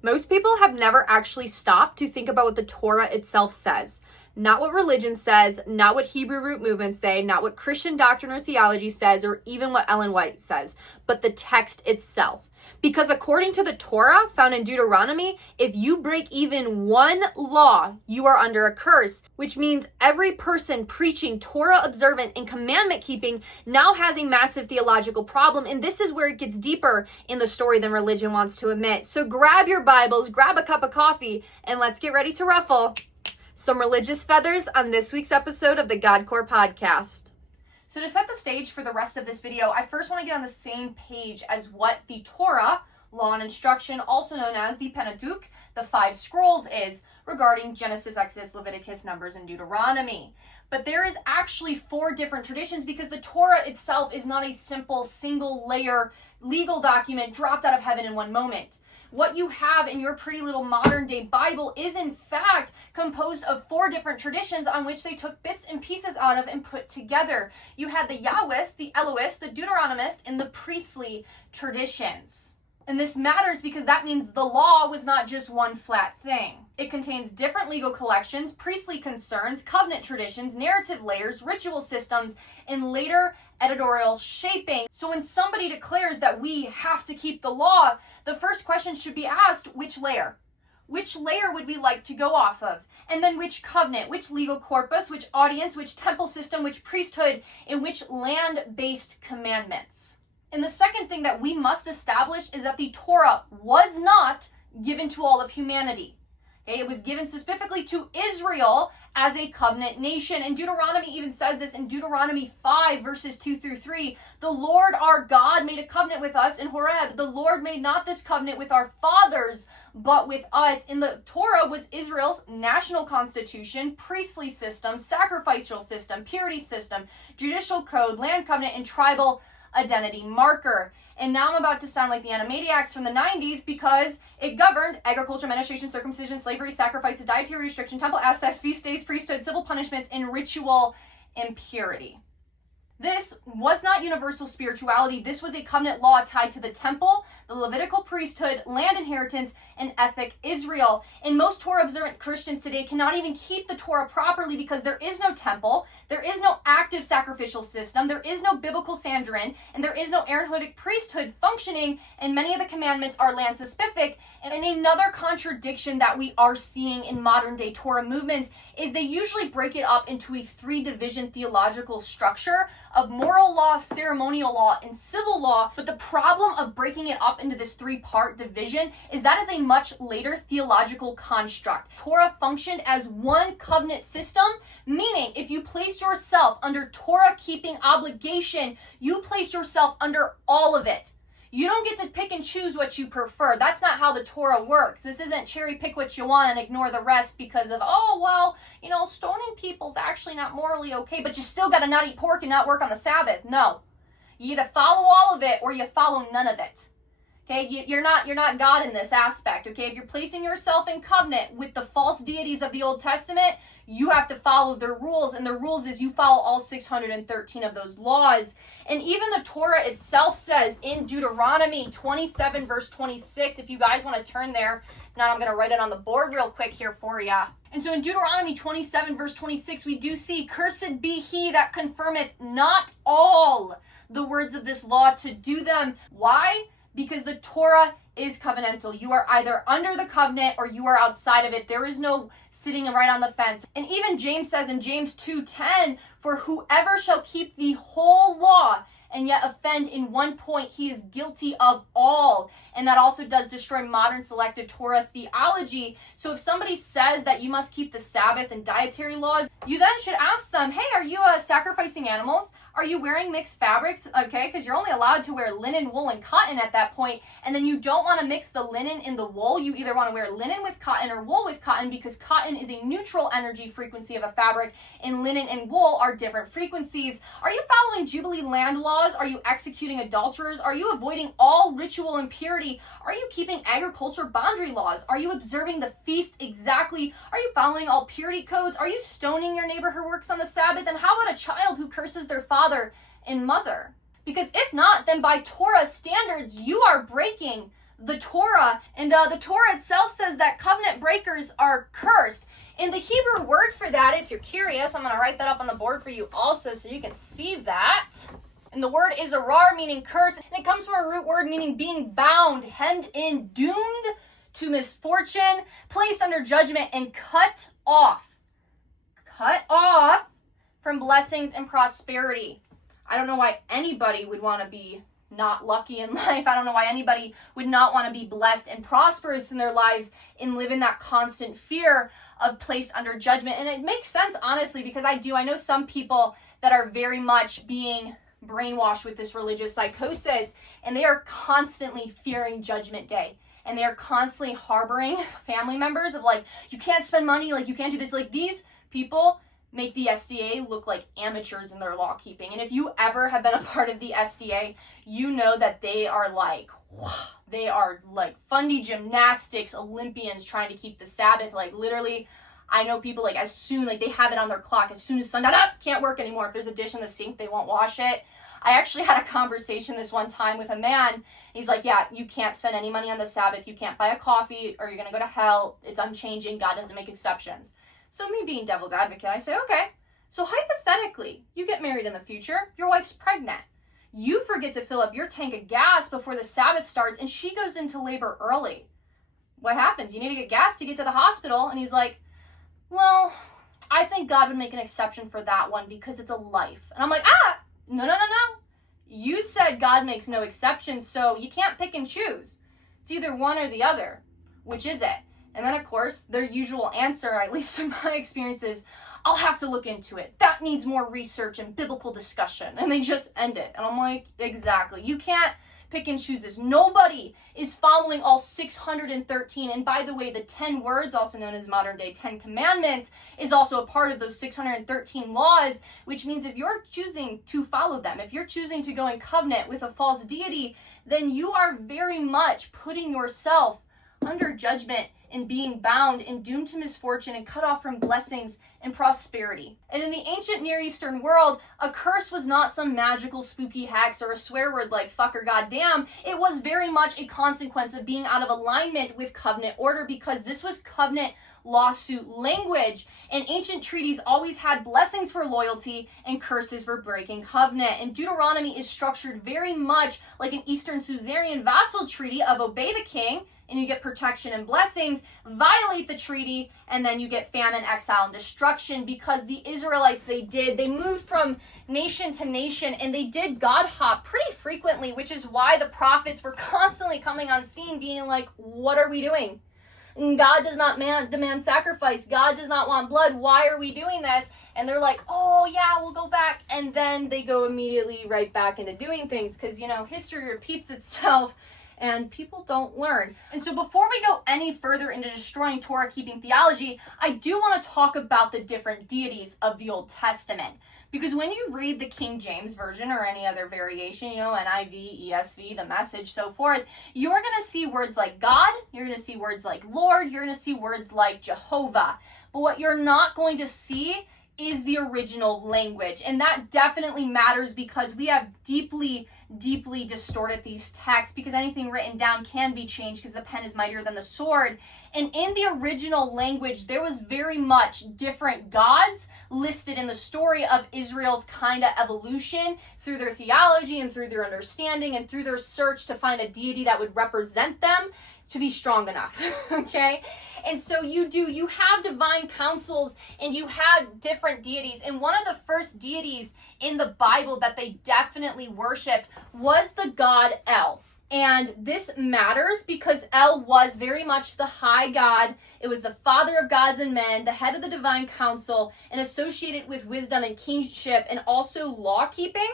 Most people have never actually stopped to think about what the Torah itself says. Not what religion says, not what Hebrew root movements say, not what Christian doctrine or theology says, or even what Ellen White says, but the text itself. Because according to the Torah found in Deuteronomy, if you break even one law, you are under a curse, which means every person preaching Torah observant and commandment keeping now has a massive theological problem. And this is where it gets deeper in the story than religion wants to admit. So grab your Bibles, grab a cup of coffee, and let's get ready to ruffle some religious feathers on this week's episode of the GodCore podcast. So to set the stage for the rest of this video, I first want to get on the same page as what the Torah, law and instruction, also known as the Pentateuch, the 5 scrolls, is regarding Genesis, Exodus, Leviticus, Numbers, and Deuteronomy. But there is actually 4 different traditions because the Torah itself is not a simple single layer legal document dropped out of heaven in one moment. What you have in your pretty little modern day Bible is in fact composed of 4 different traditions on which they took bits and pieces out of and put together. You had the YAHUAH, the Elohist, the Deuteronomist, and the priestly traditions. And this matters because that means the law was not just one flat thing. It contains different legal collections, priestly concerns, covenant traditions, narrative layers, ritual systems, and later editorial shaping. So when somebody declares that we have to keep the law, the first question should be asked, which layer? Which layer would we like to go off of? And then which covenant, which legal corpus, which audience, which temple system, which priesthood, and which land-based commandments? And the second thing that we must establish is that the Torah was not given to all of humanity. Okay, it was given specifically to Israel as a covenant nation. And Deuteronomy even says this in Deuteronomy 5 verses 2 through 3. The Lord our God made a covenant with us in Horeb. The Lord made not this covenant with our fathers, but with us. And the Torah was Israel's national constitution, priestly system, sacrificial system, purity system, judicial code, land covenant, and tribal identity marker. And now I'm about to sound like the Animaniacs from the 90s because it governed agriculture, menstruation, circumcision, slavery, sacrifices, dietary restriction, temple aspects, feast days, priesthood, civil punishments, and ritual impurity. This was not universal spirituality. This was a covenant law tied to the temple, the Levitical priesthood, land inheritance, and ethnic Israel. And most Torah observant Christians today cannot even keep the Torah properly because there is no temple, there is no active sacrificial system, there is no biblical Sanhedrin, and there is no Aaronitic priesthood functioning, and many of the commandments are land specific. And another contradiction that we are seeing in modern day Torah movements is they usually break it up into a 3-division theological structure of moral law, ceremonial law, and civil law. But the problem of breaking it up into this 3-part division is that is a much later theological construct. Torah functioned as one covenant system, meaning if you place yourself under Torah keeping obligation, you place yourself under all of it. You don't get to pick and choose what you prefer. That's not how the Torah works. This isn't cherry pick what you want and ignore the rest because of, stoning people's actually not morally okay, but you still got to not eat pork and not work on the Sabbath. No. You either follow all of it or you follow none of it. Okay, you're not God in this aspect. Okay, if you're placing yourself in covenant with the false deities of the Old Testament, you have to follow their rules, and the rules is you follow all 613 of those laws. And even the Torah itself says in Deuteronomy 27 verse 26, if you guys want to turn there, now I'm going to write it on the board real quick here for you. And so in Deuteronomy 27 verse 26, we do see, "Cursed be he that confirmeth not all the words of this law to do them." Why? Because the Torah is covenantal. You are either under the covenant or you are outside of it. There is no sitting right on the fence. And even James says in James 2:10, "For whoever shall keep the whole law and yet offend in one point, he is guilty of all." And that also does destroy modern selective Torah theology. So if somebody says that you must keep the Sabbath and dietary laws, you then should ask them, hey, are you sacrificing animals? Are you wearing mixed fabrics? Okay, because you're only allowed to wear linen, wool, and cotton at that point. And then you don't want to mix the linen and the wool. You either want to wear linen with cotton or wool with cotton, because cotton is a neutral energy frequency of a fabric, and linen and wool are different frequencies. Are you following Jubilee land laws? Are you executing adulterers? Are you avoiding all ritual impurity? Are you keeping agriculture boundary laws? Are you observing the feast exactly? Are you following all purity codes? Are you stoning your neighbor who works on the Sabbath? And how about a child who curses their father and mother? Because if not, then by Torah standards, you are breaking the Torah. And the Torah itself says that covenant breakers are cursed. And the Hebrew word for that, if you're curious, I'm going to write that up on the board for you also so you can see that. And the word is arar, meaning curse. And it comes from a root word meaning being bound, hemmed in, doomed to misfortune, placed under judgment, and cut off. Cut off from blessings and prosperity. I don't know why anybody would want to be not lucky in life. I don't know why anybody would not want to be blessed and prosperous in their lives and live in that constant fear of placed under judgment. And it makes sense, honestly, because I know some people that are very much being brainwashed with this religious psychosis, and they are constantly fearing judgment day. And they are constantly harboring family members of like, you can't spend money, like you can't do this. Like these people make the SDA look like amateurs in their law keeping. And if you ever have been a part of the SDA, you know that they are like fundy gymnastics Olympians trying to keep the Sabbath. Like literally, I know people like as soon, like they have it on their clock, as soon as sundown, can't work anymore. If there's a dish in the sink, they won't wash it. I actually had a conversation this one time with a man. He's like, yeah, you can't spend any money on the Sabbath. You can't buy a coffee or you're going to go to hell. It's unchanging. God doesn't make exceptions. So me being devil's advocate, I say, okay, so hypothetically, you get married in the future, your wife's pregnant. You forget to fill up your tank of gas before the Sabbath starts and she goes into labor early. What happens? You need to get gas to get to the hospital. And he's like, well, I think God would make an exception for that one because it's a life. And I'm like, no. You said God makes no exceptions, so you can't pick and choose. It's either one or the other. Which is it? And then, of course, their usual answer, at least in my experience, is, I'll have to look into it. That needs more research and biblical discussion. And they just end it. And I'm like, exactly. You can't pick and choose this. Nobody is following all 613. And by the way, the 10 words, also known as modern day 10 commandments, is also a part of those 613 laws, which means if you're choosing to follow them, if you're choosing to go in covenant with a false deity, then you are very much putting yourself under judgment and being bound and doomed to misfortune and cut off from blessings and prosperity. And in the ancient Near Eastern world, a curse was not some magical spooky hex or a swear word like fuck or goddamn. It was very much a consequence of being out of alignment with covenant order because this was covenant lawsuit language. And ancient treaties always had blessings for loyalty and curses for breaking covenant. And Deuteronomy is structured very much like an Eastern suzerain vassal treaty of obey the king, and you get protection and blessings, violate the treaty, and then you get famine, exile, and destruction because the Israelites, they moved from nation to nation, and they did God hop pretty frequently, which is why the prophets were constantly coming on scene being like, what are we doing? God does not demand sacrifice. God does not want blood. Why are we doing this? And they're like, oh yeah, we'll go back. And then they go immediately right back into doing things because, history repeats itself. And people don't learn. And so before we go any further into destroying Torah-keeping theology, I do want to talk about the different deities of the Old Testament. Because when you read the King James Version or any other variation, NIV, ESV, the Message, so forth, you're going to see words like God, you're going to see words like Lord, you're going to see words like Jehovah. But what you're not going to see is the original language. And that definitely matters because we have deeply distorted these texts because anything written down can be changed because the pen is mightier than the sword. And in the original language, there was very much different gods listed in the story of Israel's kind of evolution through their theology and through their understanding and through their search to find a deity that would represent them to be strong enough, okay? And so you have divine councils and you have different deities. And one of the first deities in the Bible that they definitely worshipped was the god El. And this matters because El was very much the high God. It was the father of gods and men, the head of the divine council, and associated with wisdom and kingship and also law keeping.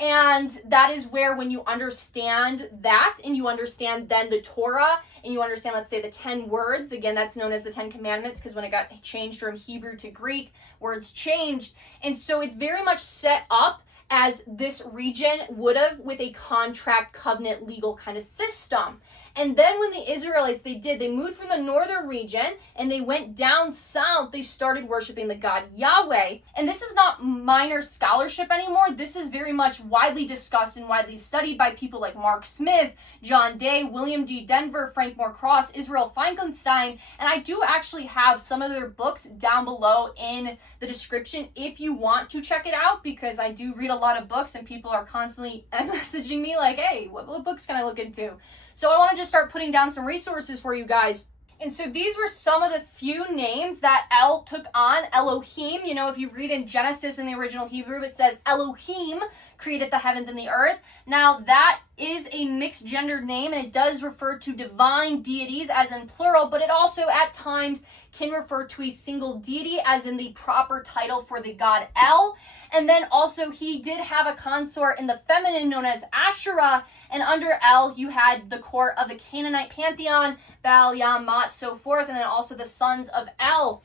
And that is where when you understand that and you understand then the Torah and you understand, let's say, the 10 words, again, that's known as the 10 commandments because when it got changed from Hebrew to Greek, words changed. And so it's very much set up as this region would have with a contract, covenant, legal kind of system. And then when the Israelites, they moved from the northern region and they went down south, they started worshiping the God Yahweh. And this is not minor scholarship anymore. This is very much widely discussed and widely studied by people like Mark Smith, John Day, William D. Denver, Frank Moore Cross, Israel Finkelstein. And I do actually have some of their books down below in the description if you want to check it out, because I do read a lot of books and people are constantly messaging me like, hey, what books can I look into? So I want to just start putting down some resources for you guys. And so these were some of the few names that El took on. Elohim, you know, if you read in Genesis in the original Hebrew, it says Elohim created the heavens and the earth. Now that is a mixed gendered name, and it does refer to divine deities as in plural, but it also at times can refer to a single deity as in the proper title for the god El. And then also he did have a consort in the feminine known as Asherah, and under El you had the court of the Canaanite pantheon, Baal, Yam, Mot, so forth, and then also the sons of El.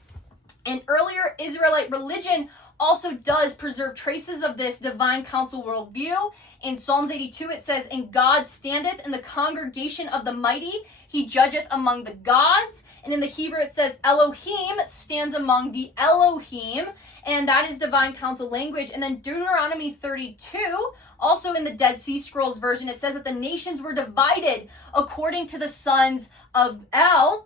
And earlier Israelite religion also does preserve traces of this divine council worldview. In Psalms 82 it says, "And God standeth in the congregation of the mighty, he judgeth among the gods." And in the Hebrew it says Elohim stands among the Elohim, and that is divine council language. And then Deuteronomy 32, also in the Dead Sea Scrolls version, it says that the nations were divided according to the sons of El,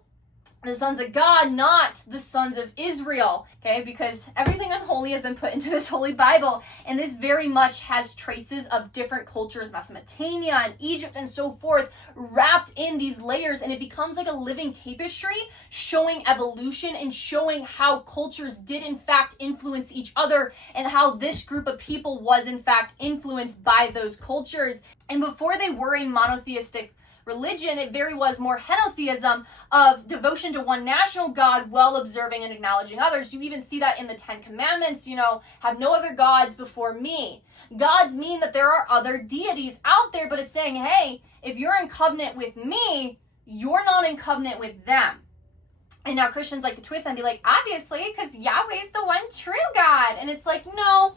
the sons of God, not the sons of Israel, okay? Because everything unholy has been put into this holy Bible, and this very much has traces of different cultures, Mesopotamia and Egypt and so forth, wrapped in these layers, and it becomes like a living tapestry showing evolution and showing how cultures did in fact influence each other, and how this group of people was in fact influenced by those cultures. And before they were a monotheistic religion, it very was more henotheism of devotion to one national God while observing and acknowledging others. You even see that in the 10 Commandments, you know, have no other gods before me. Gods mean that there are other deities out there, but it's saying, hey, if you're in covenant with me, you're not in covenant with them. And now Christians like to twist and be like, obviously, because Yahweh is the one true God. And it's like, no.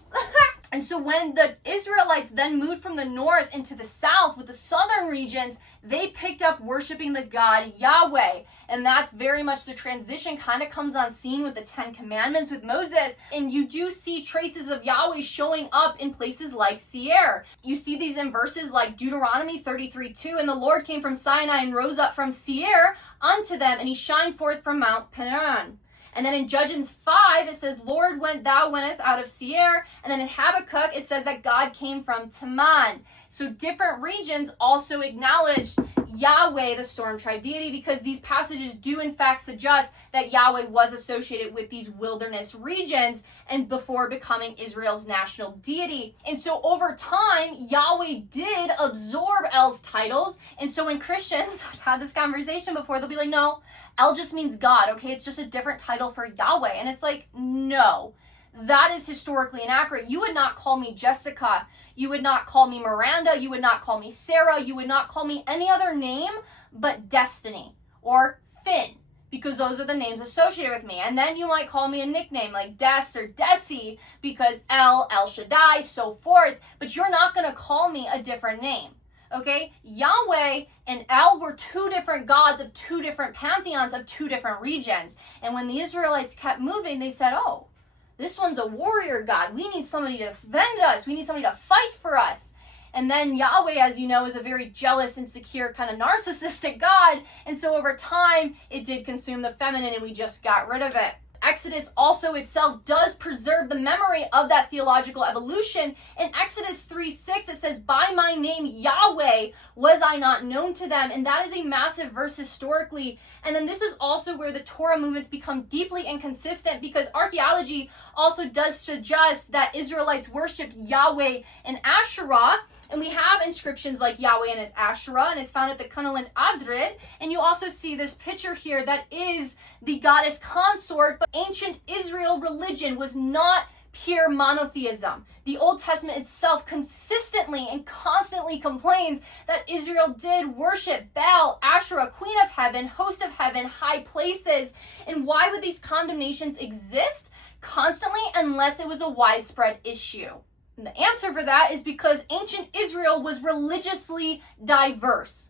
And so when the Israelites then moved from the north into the south with the southern regions, they picked up worshiping the God Yahweh. And that's very much the transition kind of comes on scene with the 10 Commandments with Moses. And you do see traces of Yahweh showing up in places like Seir. You see these in verses like Deuteronomy 33:2, "And the Lord came from Sinai and rose up from Seir unto them, and he shined forth from Mount Paran." And then in Judges 5, it says, "Lord, when thou wentest out of Seir." And then in Habakkuk, it says that God came from Teman. So different regions also acknowledged Yahweh, the storm tribe deity, because these passages do in fact suggest that Yahweh was associated with these wilderness regions and before becoming Israel's national deity. And so over time, Yahweh did absorb El's titles. And so when Christians, I've had this conversation before, they'll be like, no, El just means God, okay? It's just a different title for Yahweh. And it's like, no, that is historically inaccurate. You would not call me Jessica. You would not call me Miranda. You would not call me Sarah. You would not call me any other name but Destiny or Finn, because those are the names associated with me. And then you might call me a nickname like Des or Desi because El Shaddai, so forth. But you're not going to call me a different name. Okay, Yahweh and El were two different gods of two different pantheons of two different regions. And when the Israelites kept moving, they said, oh, this one's a warrior God. We need somebody to defend us. We need somebody to fight for us. And then Yahweh, as you know, is a very jealous, insecure, kind of narcissistic God. And so over time, it did consume the feminine, and we just got rid of it. Exodus also itself does preserve the memory of that theological evolution. In Exodus 3:6, it says, "By my name Yahweh was I not known to them." And that is a massive verse historically. And then this is also where the Torah movements become deeply inconsistent, because archaeology also does suggest that Israelites worshipped Yahweh and Asherah. And we have inscriptions like Yahweh and his Asherah, and it's found at the Cunningland Adrid. And you also see this picture here that is the goddess consort. But ancient Israel religion was not pure monotheism. The Old Testament itself consistently and constantly complains that Israel did worship Baal, Asherah, Queen of Heaven, Host of Heaven, high places. And why would these condemnations exist constantly unless it was a widespread issue? And the answer for that is because ancient Israel was religiously diverse.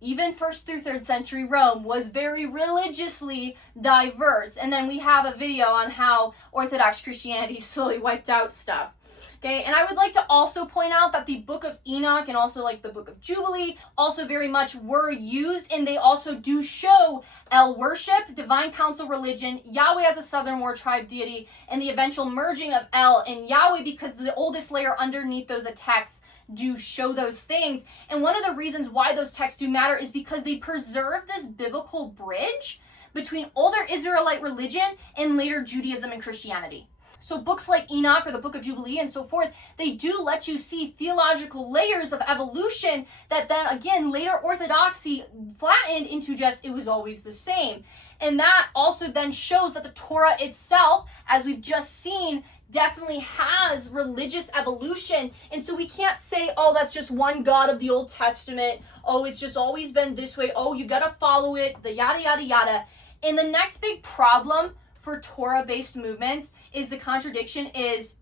even 1st through 3rd century Rome was very religiously diverse. And then we have a video on how Orthodox Christianity slowly wiped out stuff. Okay, and I would like to also point out that the book of Enoch and also like the book of Jubilee also very much were used, and they also do show El worship, divine council religion, Yahweh as a southern war tribe deity, and the eventual merging of El and Yahweh, because the oldest layer underneath those texts do show those things. And one of the reasons why those texts do matter is because they preserve this biblical bridge between older Israelite religion and later Judaism and Christianity. So books like Enoch or the book of Jubilee and so forth, they do let you see theological layers of evolution that then again later orthodoxy flattened into just it was always the same. And that also then shows that the Torah itself, as we've just seen, definitely has religious evolution. And so we can't say, oh, that's just one God of the Old Testament. Oh, it's just always been this way. Oh, you got to follow it, the yada, yada, yada. And the next big problem for Torah-based movements is the contradiction is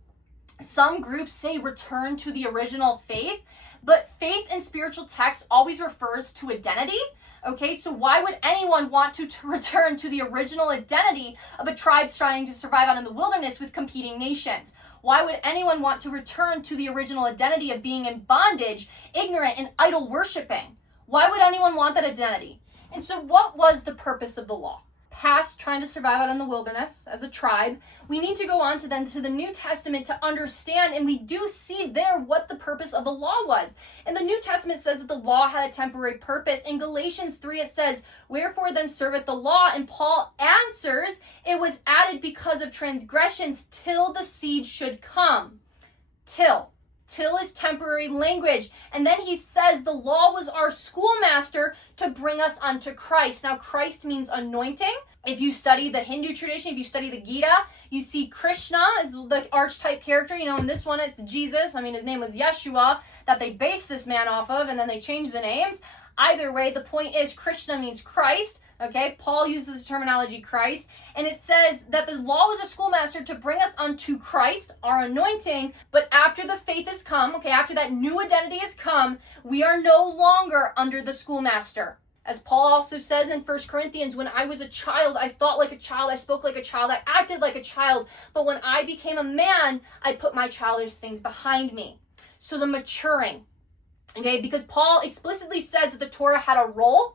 some groups say return to the original faith, but faith in spiritual text always refers to identity. Okay, so why would anyone want to return to the original identity of a tribe trying to survive out in the wilderness with competing nations? Why would anyone want to return to the original identity of being in bondage, ignorant, and idol worshiping? Why would anyone want that identity? And so what was the purpose of the law? Past trying to survive out in the wilderness as a tribe, we need to go on to then to the New Testament to understand, and we do see there what the purpose of the law was. And the New Testament says that the law had a temporary purpose. In Galatians 3 it says, wherefore then serveth the law? And Paul answers, it was added because of transgressions till the seed should come. Till is temporary language. And then he says the law was our schoolmaster to bring us unto Christ. Now, Christ means anointing. If you study the Hindu tradition, if you study the Gita, you see Krishna is the archetype character. In this one, it's Jesus. His name was YAHUAH that they based this man off of, and then they changed the names. Either way, the point is Krishna means Christ. Okay, Paul uses the terminology Christ, and it says that the law was a schoolmaster to bring us unto Christ, our anointing, but after the faith has come, okay, after that new identity has come, we are no longer under the schoolmaster. As Paul also says in 1 Corinthians, when I was a child, I thought like a child, I spoke like a child, I acted like a child, but when I became a man, I put my childish things behind me. So the maturing, okay, because Paul explicitly says that the Torah had a role,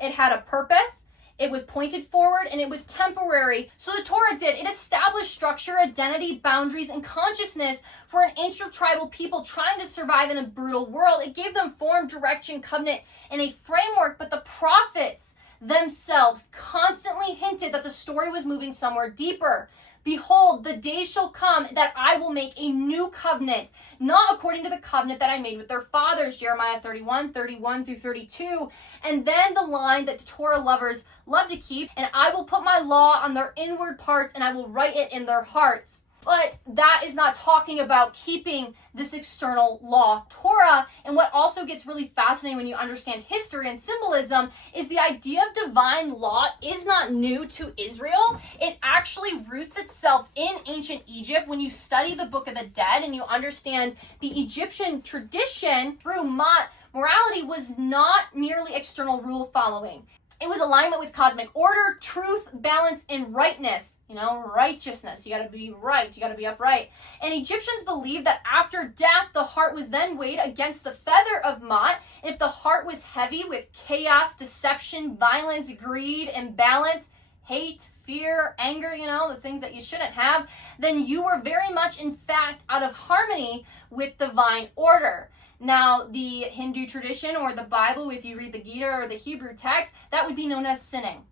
it had a purpose, it was pointed forward, and it was temporary. So the Torah did. It established structure, identity, boundaries, and consciousness for an ancient tribal people trying to survive in a brutal world. It gave them form, direction, covenant, and a framework, but the prophets themselves constantly hinted that the story was moving somewhere deeper. Behold, the days shall come that I will make a new covenant, not according to the covenant that I made with their fathers, Jeremiah 31 through 32. And then the line that the Torah lovers love to keep, and I will put my law on their inward parts, and I will write it in their hearts. But that is not talking about keeping this external law, Torah. And what also gets really fascinating when you understand history and symbolism is the idea of divine law is not new to Israel. It actually roots itself in ancient Egypt. When you study the Book of the Dead and you understand the Egyptian tradition through morality was not merely external rule following. It was alignment with cosmic order, truth, balance, and rightness. Righteousness. You got to be right. You got to be upright. And Egyptians believed that after death, the heart was then weighed against the feather of Mot. If the heart was heavy with chaos, deception, violence, greed, imbalance, hate, fear, anger, the things that you shouldn't have, then you were very much, in fact, out of harmony with divine order. Now, the Hindu tradition or the Bible, if you read the Gita or the Hebrew text, that would be known as sinning,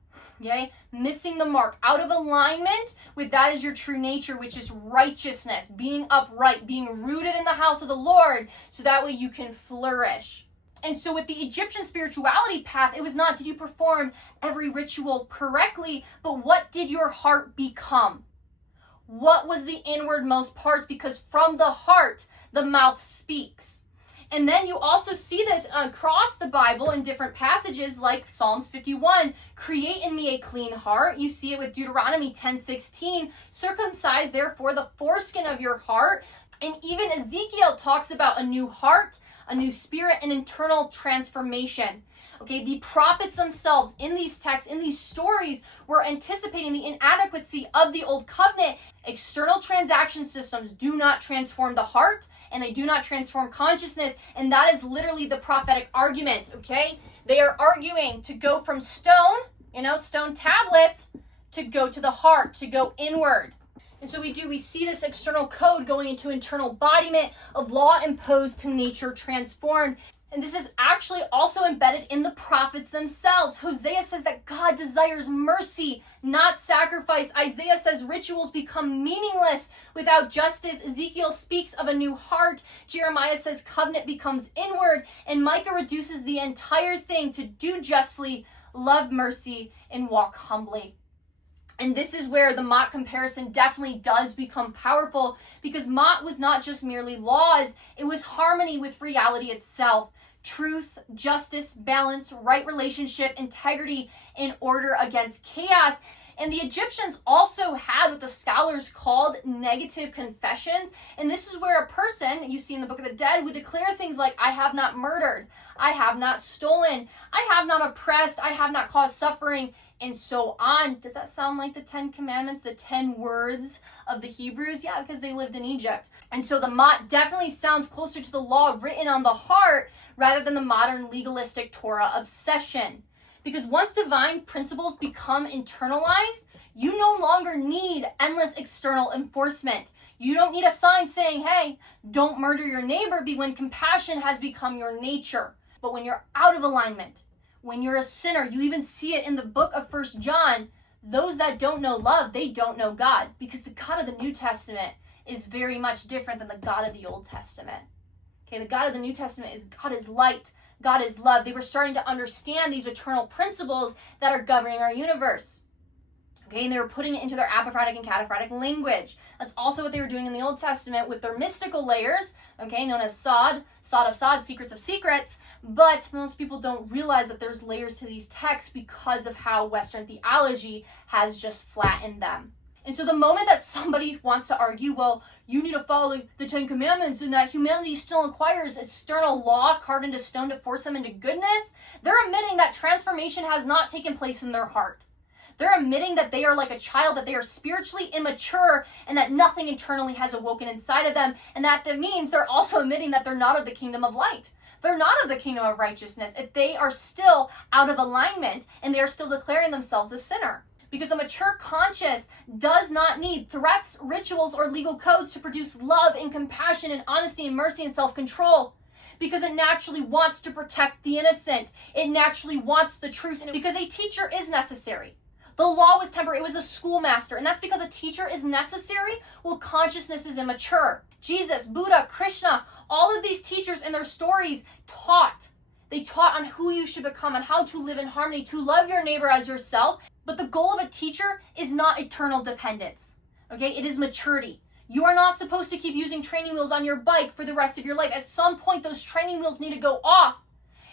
okay? Missing the mark, out of alignment with that is your true nature, which is righteousness, being upright, being rooted in the house of the Lord, so that way you can flourish. And so with the Egyptian spirituality path, it was not did you perform every ritual correctly, but what did your heart become? What was the inwardmost parts? Because from the heart, the mouth speaks. And then you also see this across the Bible in different passages like Psalms 51, create in me a clean heart. You see it with Deuteronomy 10:16, circumcise therefore the foreskin of your heart. And even Ezekiel talks about a new heart, a new spirit, and internal transformation. Okay, the prophets themselves in these texts, in these stories, were anticipating the inadequacy of the old covenant. External transaction systems do not transform the heart, and they do not transform consciousness, and that is literally the prophetic argument, okay? They are arguing to go from stone, stone tablets, to go to the heart, to go inward. And so we see this external code going into internal embodiment of law imposed to nature transformed. And this is actually also embedded in the prophets themselves. Hosea says that God desires mercy, not sacrifice. Isaiah says rituals become meaningless without justice. Ezekiel speaks of a new heart. Jeremiah says covenant becomes inward. And Micah reduces the entire thing to do justly, love mercy, and walk humbly. And this is where the Mott comparison definitely does become powerful, because Mott was not just merely laws, it was harmony with reality itself. Truth, justice, balance, right relationship, integrity, and order against chaos. And the Egyptians also had what the scholars called negative confessions. And this is where a person, you see in the Book of the Dead, would declare things like, I have not murdered, I have not stolen, I have not oppressed, I have not caused suffering, and so on. Does that sound like the 10 Commandments, the 10 words of the Hebrews? Yeah, because they lived in Egypt. And so the Mott definitely sounds closer to the law written on the heart rather than the modern legalistic Torah obsession. Because once divine principles become internalized, you no longer need endless external enforcement. You don't need a sign saying, hey, don't murder your neighbor, when compassion has become your nature. But when you're out of alignment, when you're a sinner, you even see it in the book of 1 John, those that don't know love, they don't know God, because the God of the New Testament is very much different than the God of the Old Testament. Okay, the God of the New Testament is God is light, God is love. They were starting to understand these eternal principles that are governing our universe. Okay, and they were putting it into their apophatic and cataphatic language. That's also what they were doing in the Old Testament with their mystical layers, okay, known as Sod of Sod, secrets of secrets. But most people don't realize that there's layers to these texts because of how Western theology has just flattened them. And so the moment that somebody wants to argue, well, you need to follow the 10 Commandments and that humanity still acquires external law carved into stone to force them into goodness, they're admitting that transformation has not taken place in their heart. They're admitting that they are like a child, that they are spiritually immature, and that nothing internally has awoken inside of them. And that means they're also admitting that they're not of the kingdom of light. They're not of the kingdom of righteousness if they are still out of alignment and they are still declaring themselves a sinner. Because a mature conscience does not need threats, rituals, or legal codes to produce love and compassion and honesty and mercy and self-control. Because it naturally wants to protect the innocent. It naturally wants the truth. And because a teacher is necessary. The law was temporary. It was a schoolmaster. And that's because a teacher is necessary while consciousness is immature. Jesus, Buddha, Krishna, all of these teachers in their stories taught. They taught on who you should become, on how to live in harmony, to love your neighbor as yourself. But the goal of a teacher is not eternal dependence. Okay? It is maturity. You are not supposed to keep using training wheels on your bike for the rest of your life. At some point, those training wheels need to go off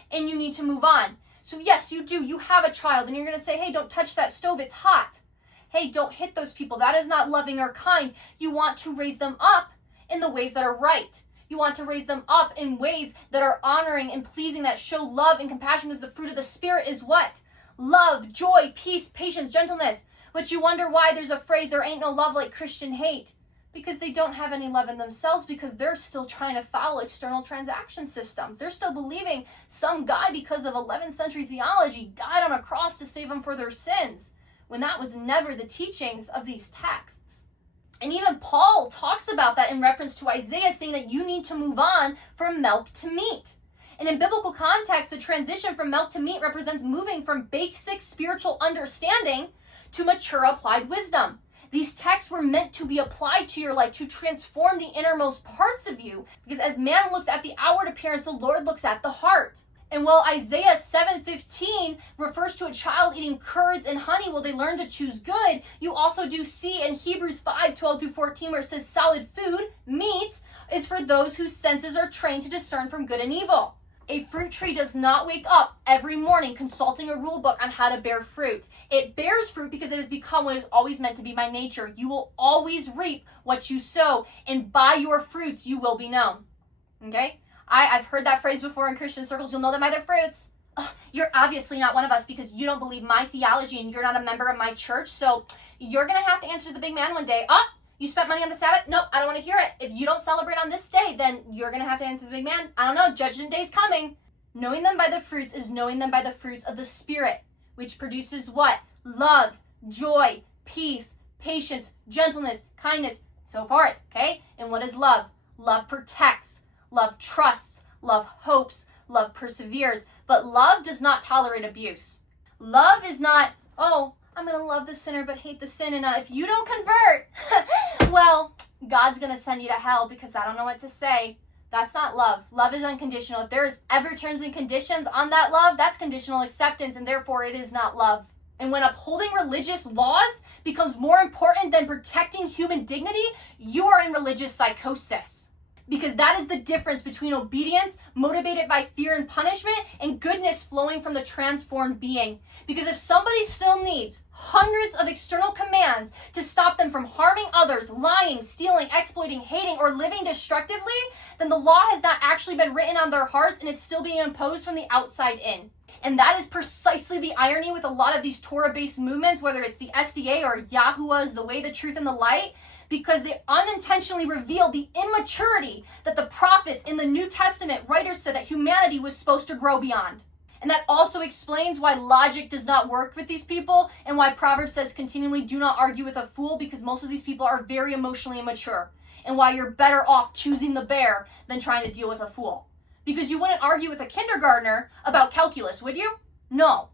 and you need to move on. So yes, you do. You have a child and you're going to say, hey, don't touch that stove. It's hot. Hey, don't hit those people. That is not loving or kind. You want to raise them up in the ways that are right. You want to raise them up in ways that are honoring and pleasing, that show love and compassion, because the fruit of the Spirit is what? Love, joy, peace, patience, gentleness. But you wonder why there's a phrase, there ain't no love like Christian hate. Because they don't have any love in themselves, because they're still trying to follow external transaction systems. They're still believing some guy, because of 11th century theology, died on a cross to save them for their sins, when that was never the teachings of these texts. And even Paul talks about that in reference to Isaiah, saying that you need to move on from milk to meat. And in biblical context, the transition from milk to meat represents moving from basic spiritual understanding to mature applied wisdom. These texts were meant to be applied to your life, to transform the innermost parts of you. Because as man looks at the outward appearance, the Lord looks at the heart. And while Isaiah 7:15 refers to a child eating curds and honey while they learn to choose good, you also do see in Hebrews 5:12-14 where it says solid food, meat, is for those whose senses are trained to discern from good and evil. A fruit tree does not wake up every morning consulting a rule book on how to bear fruit. It bears fruit because it has become what is always meant to be by nature. You will always reap what you sow, and by your fruits you will be known. Okay? I've heard that phrase before in Christian circles. You'll know them by their fruits. you're obviously not one of us because you don't believe my theology and you're not a member of my church, so you're going to have to answer the big man one day. You spent money on the Sabbath? No, I don't want to hear it. If you don't celebrate on this day, then you're going to have to answer the big man. I don't know, Judgment Day's coming. Knowing them by the fruits is knowing them by the fruits of the Spirit, which produces what? Love, joy, peace, patience, gentleness, kindness, so forth, okay? And what is love? Love protects, love trusts, love hopes, love perseveres, but love does not tolerate abuse. Love is not, I'm going to love the sinner but hate the sin, and if you don't convert, well, God's going to send you to hell because I don't know what to say. That's not love. Love is unconditional. If there's ever terms and conditions on that love, that's conditional acceptance, and therefore it is not love. And when upholding religious laws becomes more important than protecting human dignity, you are in religious psychosis. Because that is the difference between obedience motivated by fear and punishment and goodness flowing from the transformed being. Because if somebody still needs hundreds of external commands to stop them from harming others, lying, stealing, exploiting, hating, or living destructively, then the law has not actually been written on their hearts and it's still being imposed from the outside in. And that is precisely the irony with a lot of these Torah-based movements, whether it's the SDA or YAHUAH's The Way, the Truth, and the Light, because they unintentionally reveal the immaturity that the prophets in the New Testament writers said that humanity was supposed to grow beyond. And that also explains why logic does not work with these people and why Proverbs says continually do not argue with a fool, because most of these people are very emotionally immature, and why you're better off choosing the bear than trying to deal with a fool. Because you wouldn't argue with a kindergartner about calculus, would you? No.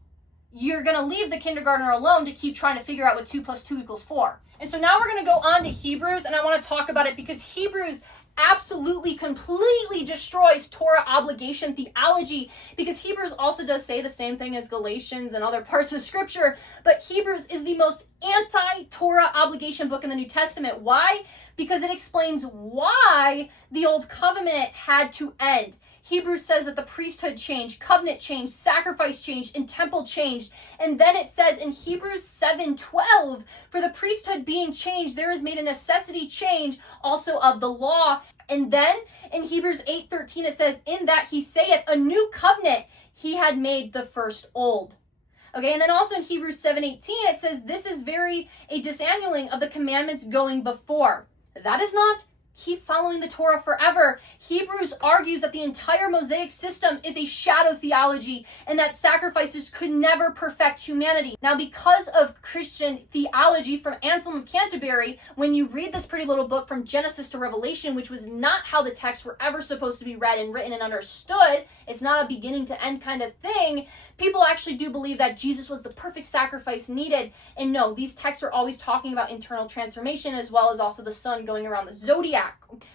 You're going to leave the kindergartner alone to keep trying to figure out what 2 + 2 = 4. And so now we're going to go on to Hebrews, and I want to talk about it because Hebrews absolutely, completely destroys Torah obligation theology, because Hebrews also does say the same thing as Galatians and other parts of Scripture, but Hebrews is the most anti-Torah obligation book in the New Testament. Why? Because it explains why the Old Covenant had to end. Hebrews says that the priesthood changed, covenant changed, sacrifice changed, and temple changed. And then it says in Hebrews 7:12, for the priesthood being changed, there is made a necessity change also of the law. And then in Hebrews 8:13, it says, in that he saith a new covenant, he had made the first old. Okay, and then also in Hebrews 7:18, it says, this is very a disannulling of the commandments going before. That is not keep following the Torah forever. Hebrews argues that the entire Mosaic system is a shadow theology and that sacrifices could never perfect humanity. Now, because of Christian theology from Anselm of Canterbury, when you read this pretty little book from Genesis to Revelation, which was not how the texts were ever supposed to be read and written and understood, it's not a beginning to end kind of thing, people actually do believe that Jesus was the perfect sacrifice needed. And no, these texts are always talking about internal transformation as well as also the sun going around the zodiac.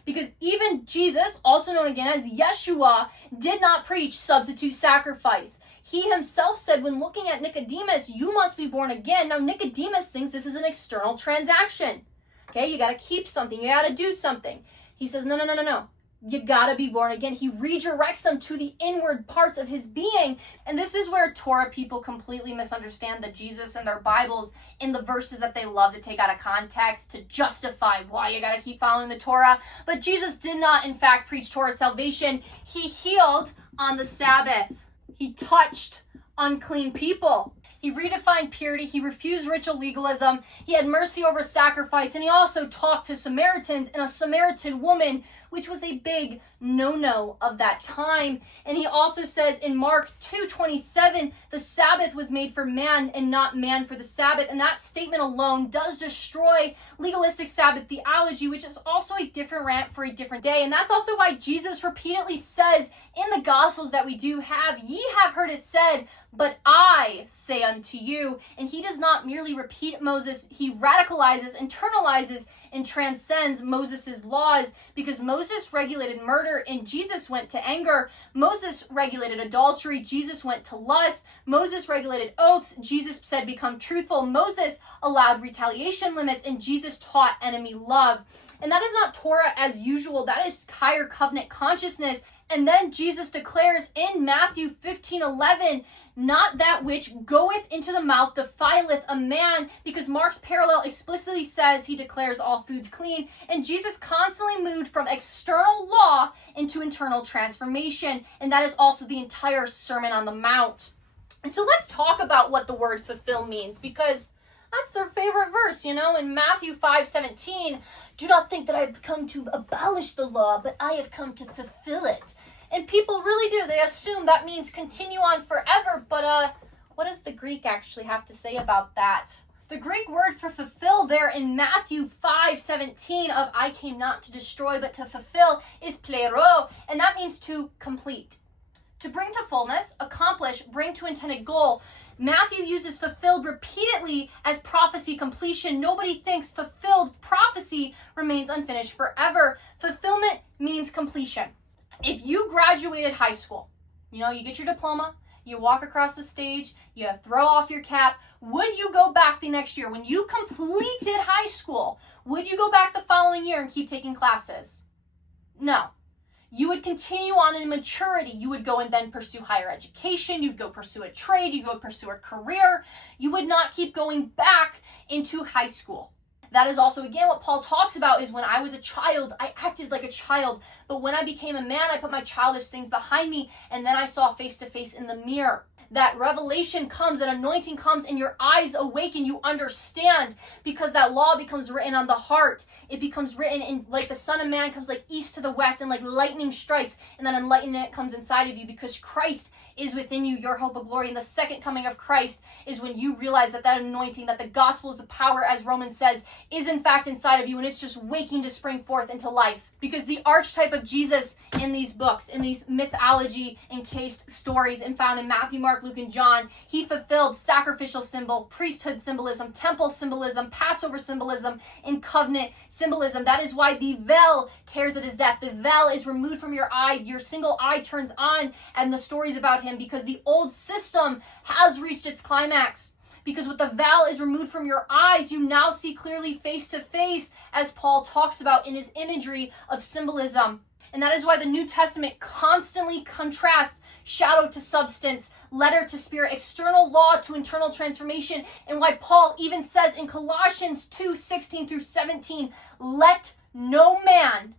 Because even Jesus, also known again as Yeshua, did not preach substitute sacrifice. He himself said when looking at Nicodemus, you must be born again. Now Nicodemus thinks this is an external transaction. Okay, you got to keep something. You got to do something. He says, no. You gotta be born again. He redirects them to the inward parts of his being. And this is where Torah people completely misunderstand the Jesus in their Bibles in the verses that they love to take out of context to justify why you gotta keep following the Torah. But Jesus did not, in fact, preach Torah salvation. He healed on the Sabbath. He touched unclean people. He redefined purity. He refused ritual legalism. He had mercy over sacrifice. And he also talked to Samaritans and a Samaritan woman, which was a big no-no of that time. And he also says in Mark 2:27, the Sabbath was made for man and not man for the Sabbath. And that statement alone does destroy legalistic Sabbath theology, which is also a different rant for a different day. And that's also why Jesus repeatedly says in the Gospels that we do have, ye have heard it said, but I say unto you. And he does not merely repeat Moses, he radicalizes, internalizes, and transcends Moses' laws, because Moses regulated murder and Jesus went to anger. Moses regulated adultery, Jesus went to lust. Moses regulated oaths, Jesus said become truthful. Moses allowed retaliation limits, and Jesus taught enemy love. And that is not Torah as usual. That is higher covenant consciousness. And then Jesus declares in Matthew 15:11, not that which goeth into the mouth defileth a man, because Mark's parallel explicitly says he declares all foods clean. And Jesus constantly moved from external law into internal transformation. And that is also the entire Sermon on the Mount. And so let's talk about what the word fulfill means, because that's their favorite verse, in Matthew 5:17, do not think that I have come to abolish the law, but I have come to fulfill it. And people really do. They assume that means continue on forever, but what does the Greek actually have to say about that? The Greek word for fulfill there in Matthew 5:17 of I came not to destroy but to fulfill is plero, and that means to complete. To bring to fullness, accomplish, bring to intended goal. Matthew uses fulfilled repeatedly as prophecy completion. Nobody thinks fulfilled prophecy remains unfinished forever. Fulfillment means completion. If you graduated high school, you get your diploma, you walk across the stage, you throw off your cap, would you go back the next year? When you completed high school, would you go back the following year and keep taking classes? No. You would continue on in maturity. You would go and then pursue higher education. You'd go pursue a trade. You'd go pursue a career. You would not keep going back into high school. That is also, again, what Paul talks about is when I was a child, I acted like a child. But when I became a man, I put my childish things behind me. And then I saw face to face in the mirror. That revelation comes, that anointing comes, and your eyes awaken. You understand, because that law becomes written on the heart. It becomes written in, like the Son of Man comes like east to the west, and like lightning strikes, and then enlightenment comes inside of you, because Christ is within you, your hope of glory. And the second coming of Christ is when you realize that anointing, that the gospel is the power, as Romans says, is in fact inside of you, and it's just waking to spring forth into life. Because the archetype of Jesus in these books, in these mythology encased stories and found in Matthew, Mark, Luke, and John, he fulfilled sacrificial symbol, priesthood symbolism, temple symbolism, Passover symbolism, and covenant symbolism. That is why the veil tears at his death. The veil is removed from your eye. Your single eye turns on, and the stories about him, because the old system has reached its climax. Because with the veil is removed from your eyes, you now see clearly face to face, as Paul talks about in his imagery of symbolism. And that is why the New Testament constantly contrasts shadow to substance, letter to spirit, external law to internal transformation. And why Paul even says in Colossians 2:16 through 17, let no man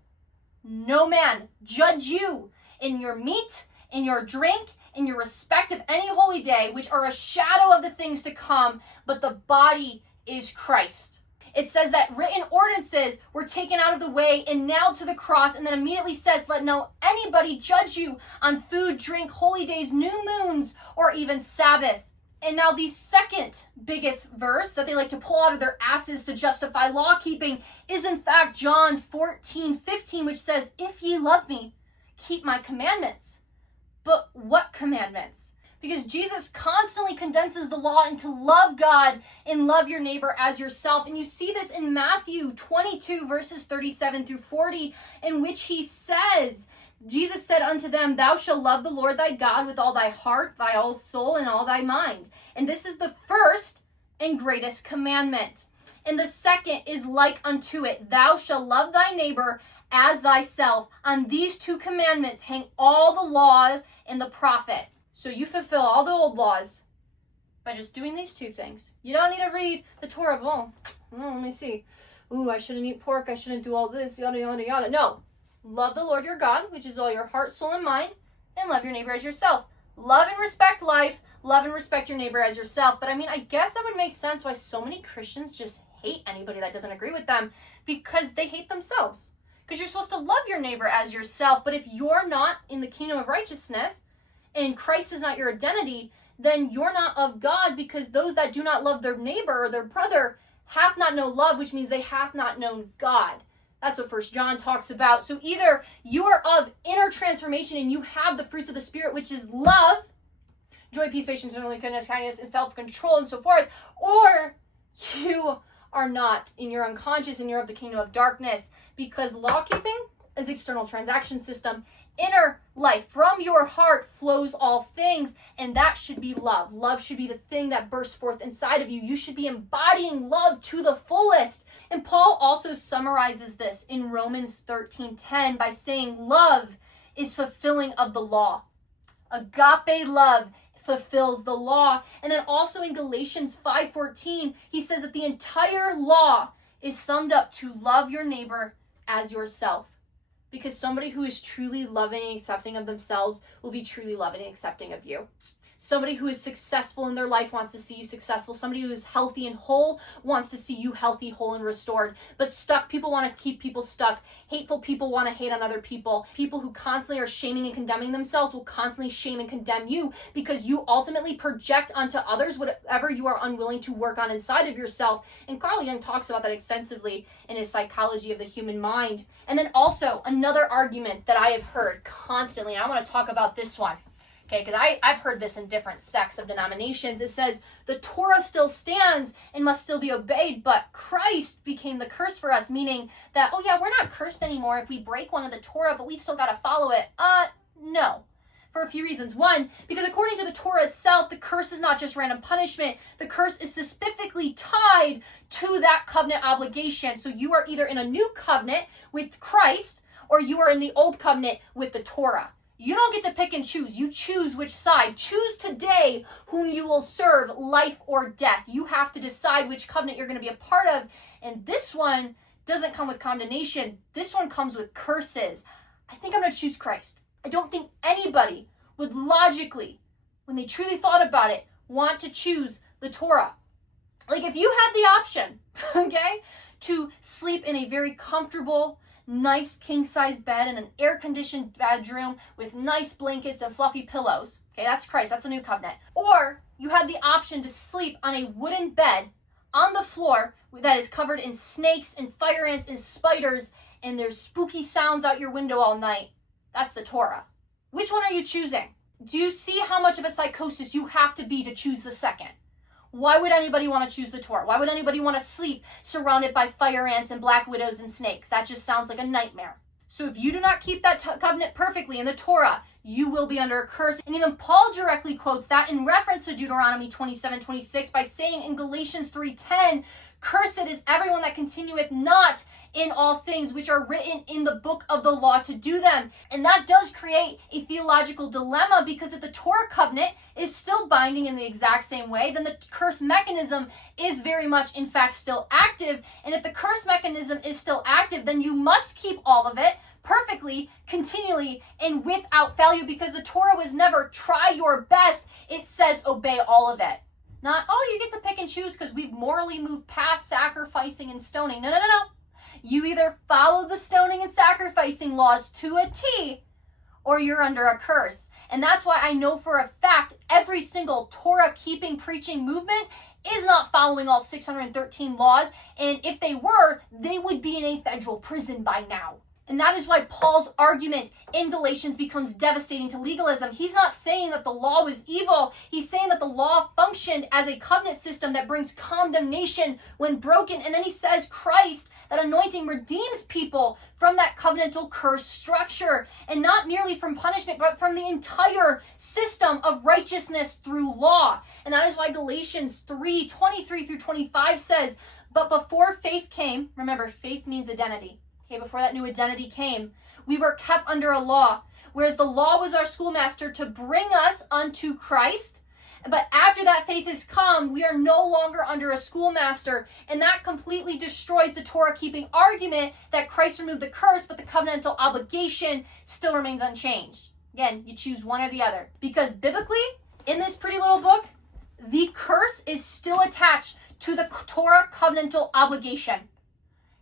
judge you in your meat, in your drink, in your respect of any holy day, which are a shadow of the things to come, but the body is Christ. It says that written ordinances were taken out of the way and nailed to the cross, and then immediately says, let no anybody judge you on food, drink, holy days, new moons, or even Sabbath. And now the second biggest verse that they like to pull out of their asses to justify law keeping is in fact John 14:15, which says, if ye love me, keep my commandments. But what commandments? Because Jesus constantly condenses the law into love God and love your neighbor as yourself. And you see this in Matthew 22, verses 37 through 40, in which he says, Jesus said unto them, thou shalt love the Lord thy God with all thy heart, thy whole soul, and all thy mind. And this is the first and greatest commandment. And the second is like unto it, thou shalt love thy neighbor as thyself. On these two commandments hang all the laws and the prophet. So you fulfill all the old laws by just doing these two things. You don't need to read the Torah. Let me see. I shouldn't eat pork. I shouldn't do all this, yada, yada, yada. No. Love the Lord your God, which is all your heart, soul, and mind, and love your neighbor as yourself. Love and respect life. Love and respect your neighbor as yourself. But I guess that would make sense why so many Christians just hate anybody that doesn't agree with them, because they hate themselves. Because you're supposed to love your neighbor as yourself. But if you're not in the kingdom of righteousness and Christ is not your identity, then you're not of God, because those that do not love their neighbor or their brother hath not known love, which means they hath not known God. That's what 1 John talks about. So either you are of inner transformation and you have the fruits of the Spirit, which is love, joy, peace, patience, gentleness, goodness, kindness, and self-control, and so forth, or you are not, and you're unconscious and you're of the kingdom of darkness, because law keeping is external transaction system. Inner life from your heart flows all things, and that should be love. Love should be the thing that bursts forth inside of you. You should be embodying love to the fullest. And Paul also summarizes this in Romans 13:10 by saying love is fulfilling of the law. Agape love fulfills the law. And then also in Galatians 5:14, he says that the entire law is summed up to love your neighbor as yourself. Because somebody who is truly loving and accepting of themselves will be truly loving and accepting of you. Somebody who is successful in their life wants to see you successful. Somebody who is healthy and whole wants to see you healthy, whole, and restored. But stuck people want to keep people stuck. Hateful people want to hate on other people. People who constantly are shaming and condemning themselves will constantly shame and condemn you because you ultimately project onto others whatever you are unwilling to work on inside of yourself. And Carl Jung talks about that extensively in his Psychology of the Human Mind. And then also another argument that I have heard constantly, and I want to talk about this one. Okay, because I've heard this in different sects of denominations. It says the Torah still stands and must still be obeyed, but Christ became the curse for us, meaning that, oh yeah, we're not cursed anymore if we break one of the Torah, but we still got to follow it. No. For a few reasons. One, because according to the Torah itself, the curse is not just random punishment. The curse is specifically tied to that covenant obligation. So you are either in a new covenant with Christ or you are in the old covenant with the Torah. You don't get to pick and choose. You choose which side. Choose today whom you will serve, life or death. You have to decide which covenant you're going to be a part of. And this one doesn't come with condemnation. This one comes with curses. I think I'm going to choose Christ. I don't think anybody would logically, when they truly thought about it, want to choose the Torah. Like if you had the option, okay, to sleep in a very comfortable, nice king-size bed in an air-conditioned bedroom with nice blankets and fluffy pillows. Okay, that's Christ. That's the new covenant. Or you had the option to sleep on a wooden bed on the floor that is covered in snakes and fire ants and spiders, and there's spooky sounds out your window all night. That's the Torah. Which one are you choosing? Do you see how much of a psychosis you have to be to choose the second? Why would anybody want to choose the Torah? Why would anybody want to sleep surrounded by fire ants and black widows and snakes? That just sounds like a nightmare. So if you do not keep that covenant perfectly in the Torah, you will be under a curse. And even Paul directly quotes that in reference to Deuteronomy 27:26 by saying in Galatians 3:10, cursed is everyone that continueth not in all things which are written in the book of the law to do them. And that does create a theological dilemma, because if the Torah covenant is still binding in the exact same way, then the curse mechanism is very much in fact still active. And if the curse mechanism is still active, then you must keep all of it perfectly, continually, and without failure, because the Torah was never try your best. It says obey all of it. Not, oh, you get to pick and choose because we've morally moved past sacrificing and stoning. No. You either follow the stoning and sacrificing laws to a T, or you're under a curse. And that's why I know for a fact every single Torah keeping, preaching movement is not following all 613 laws. And if they were, they would be in a federal prison by now. And that is why Paul's argument in Galatians becomes devastating to legalism. He's not saying that the law was evil. He's saying that the law functioned as a covenant system that brings condemnation when broken. And then he says Christ, that anointing, redeems people from that covenantal curse structure. And not merely from punishment, but from the entire system of righteousness through law. And that is why Galatians 3:23-25 says, but before faith came, remember, faith means identity. Okay, before that new identity came, we were kept under a law, whereas the law was our schoolmaster to bring us unto Christ. But after that faith has come, we are no longer under a schoolmaster, and that completely destroys the Torah-keeping argument that Christ removed the curse, but the covenantal obligation still remains unchanged. Again, you choose one or the other. Because biblically, in this pretty little book, the curse is still attached to the Torah covenantal obligation.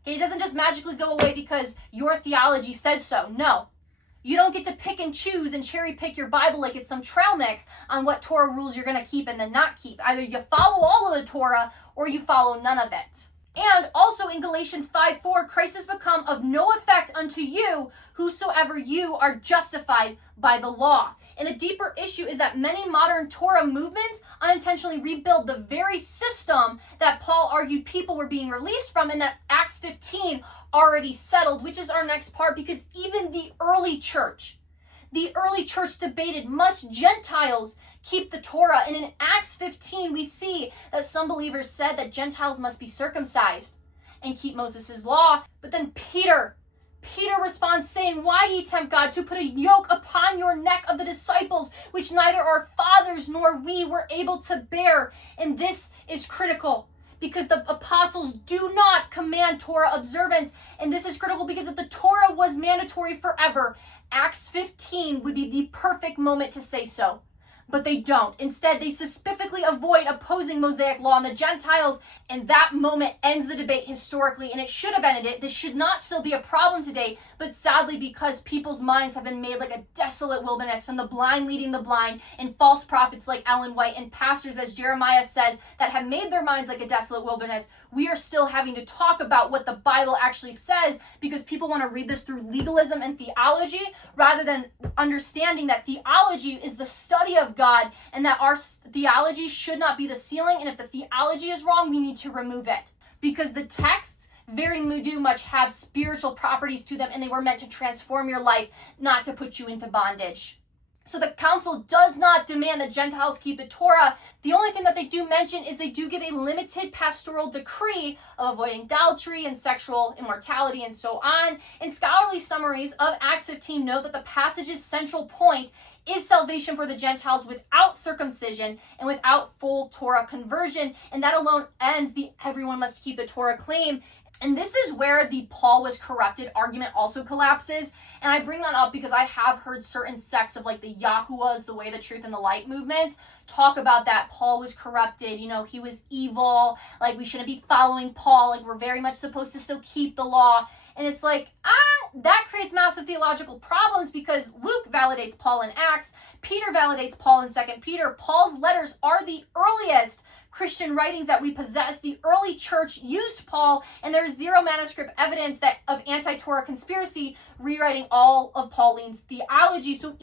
It doesn't just magically go away because your theology says so. No. You don't get to pick and choose and cherry pick your Bible like it's some trail mix on what Torah rules you're going to keep and then not keep. Either you follow all of the Torah or you follow none of it. And also in Galatians 5:4, Christ has become of no effect unto you, whosoever you are justified by the law. And the deeper issue is that many modern Torah movements unintentionally rebuild the very system that Paul argued people were being released from, and that Acts 15 already settled, which is our next part, because even the early church debated, must Gentiles keep the Torah? And in Acts 15, we see that some believers said that Gentiles must be circumcised and keep Moses' law. But then Peter Peter responds saying, why ye tempt God to put a yoke upon your neck of the disciples, which neither our fathers nor we were able to bear? And this is critical, because the apostles do not command Torah observance. And this is critical because if the Torah was mandatory forever, Acts 15 would be the perfect moment to say so. But they don't. Instead, they specifically avoid opposing Mosaic law on the Gentiles, and that moment ends the debate historically, and it should have ended it. This should not still be a problem today, but sadly, because people's minds have been made like a desolate wilderness, from the blind leading the blind, and false prophets like Ellen White, and pastors, as Jeremiah says, that have made their minds like a desolate wilderness, we are still having to talk about what the Bible actually says, because people want to read this through legalism and theology, rather than understanding that theology is the study of God, and that our theology should not be the ceiling, and if the theology is wrong, we need to remove it. Because the texts very much have spiritual properties to them, and they were meant to transform your life, not to put you into bondage. So the council does not demand that Gentiles keep the Torah. The only thing that they do mention is they do give a limited pastoral decree of avoiding adultery and sexual immortality and so on. And scholarly summaries of Acts 15 note that the passage's central point is salvation for the Gentiles without circumcision and without full Torah conversion. And that alone ends the everyone must keep the Torah claim. And this is where the Paul was corrupted argument also collapses. And I bring that up because I have heard certain sects of like the YAHUAHs, the Way, the Truth, and the Light movements, talk about that Paul was corrupted, he was evil, like we shouldn't be following Paul, like we're very much supposed to still keep the law. And it's like, that creates massive theological problems, because Luke validates Paul in Acts, Peter validates Paul in 2 Peter. Paul's letters are the earliest Christian writings that we possess. The early church used Paul, and there is zero manuscript evidence of anti-Torah conspiracy rewriting all of Pauline's theology. So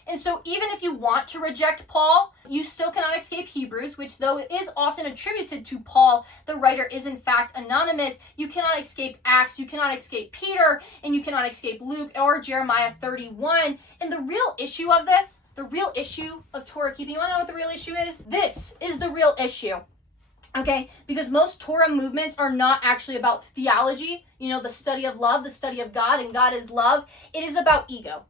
even if you want to reject Paul, you still cannot escape Hebrews, which though it is often attributed to Paul, the writer is in fact anonymous. You cannot escape Acts, you cannot escape Peter, and you cannot escape Luke or Jeremiah 31. And the real issue of this, the real issue of Torah keeping, you want to know what the real issue is? This is the real issue. Okay, because most Torah movements are not actually about theology, the study of love, the study of God, and God is love. It is about ego.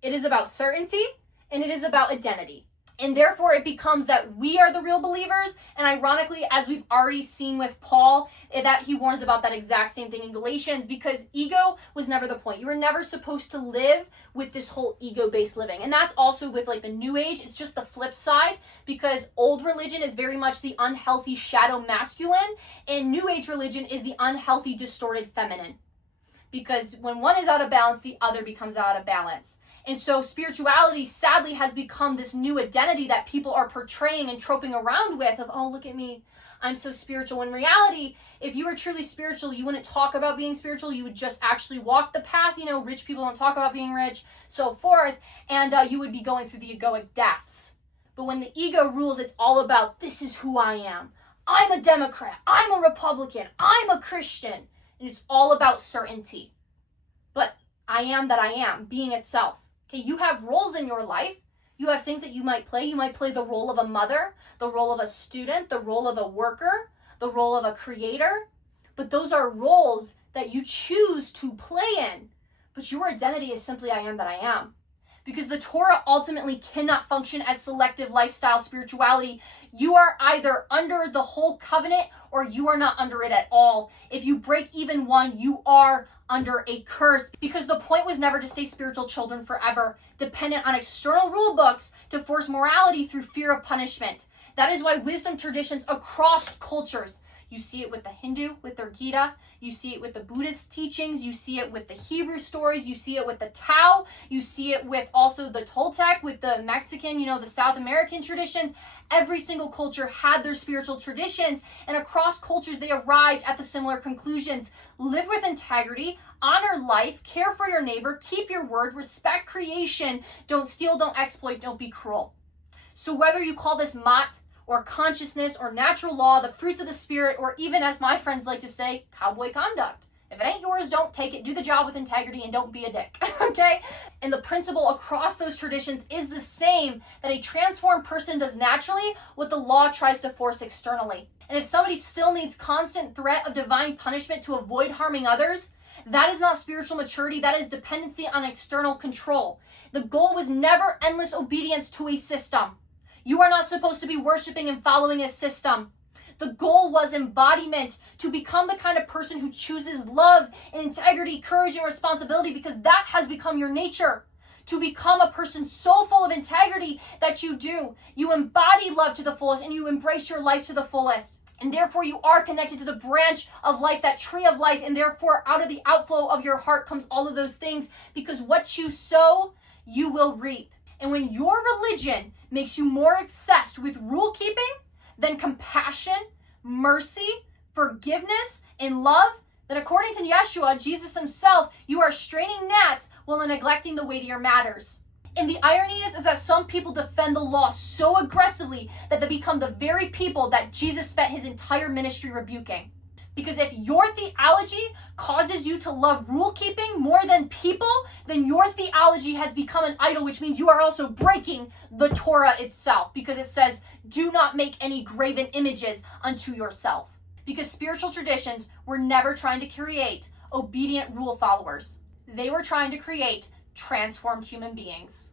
It is about certainty, and it is about identity. And therefore, it becomes that we are the real believers. And ironically, as we've already seen with Paul, that he warns about that exact same thing in Galatians, because ego was never the point. You were never supposed to live with this whole ego-based living. And that's also with like the New Age. It's just the flip side, because old religion is very much the unhealthy shadow masculine, and New Age religion is the unhealthy distorted feminine. Because when one is out of balance, the other becomes out of balance. And so spirituality sadly has become this new identity that people are portraying and troping around with of, oh, look at me, I'm so spiritual. In reality, if you were truly spiritual, you wouldn't talk about being spiritual. You would just actually walk the path. Rich people don't talk about being rich, so forth. And you would be going through the egoic deaths. But when the ego rules, it's all about, this is who I am. I'm a Democrat. I'm a Republican. I'm a Christian. And it's all about certainty. But I am that I am, being itself. Okay, you have roles in your life. You have things that you might play. You might play the role of a mother, the role of a student, the role of a worker, the role of a creator. But those are roles that you choose to play in. But your identity is simply I am that I am. Because the Torah ultimately cannot function as selective lifestyle spirituality. You are either under the whole covenant or you are not under it at all. If you break even one, you are under a curse, because the point was never to stay spiritual children forever, dependent on external rule books to force morality through fear of punishment. That is why wisdom traditions across cultures, you see it with the Hindu, with their Gita, you see it with the Buddhist teachings, you see it with the Hebrew stories, you see it with the Tao, you see it with also the Toltec, with the Mexican, the South American traditions. Every single culture had their spiritual traditions, and across cultures they arrived at the similar conclusions. Live with integrity, honor life, care for your neighbor, keep your word, respect creation, don't steal, don't exploit, don't be cruel. So whether you call this Mat, or consciousness, or natural law, the fruits of the spirit, or even, as my friends like to say, cowboy conduct. If it ain't yours, don't take it. Do the job with integrity and don't be a dick, okay? And the principle across those traditions is the same, that a transformed person does naturally what the law tries to force externally. And if somebody still needs constant threat of divine punishment to avoid harming others, that is not spiritual maturity. That is dependency on external control. The goal was never endless obedience to a system. You are not supposed to be worshiping and following a system. The goal was embodiment, to become the kind of person who chooses love and integrity, courage, and responsibility, because that has become your nature. To become a person so full of integrity that you embody love to the fullest and you embrace your life to the fullest. And therefore you are connected to the branch of life, that tree of life, and therefore out of the outflow of your heart comes all of those things, because what you sow, you will reap. And when your religion makes you more obsessed with rule keeping than compassion, mercy, forgiveness, and love, then according to Yeshua, Jesus himself, you are straining gnats while neglecting the weightier matters. And the irony is that some people defend the law so aggressively that they become the very people that Jesus spent his entire ministry rebuking. Because if your theology causes you to love rule keeping more than people, then your theology has become an idol, which means you are also breaking the Torah itself, because it says, do not make any graven images unto yourself. Because spiritual traditions were never trying to create obedient rule followers. They were trying to create transformed human beings.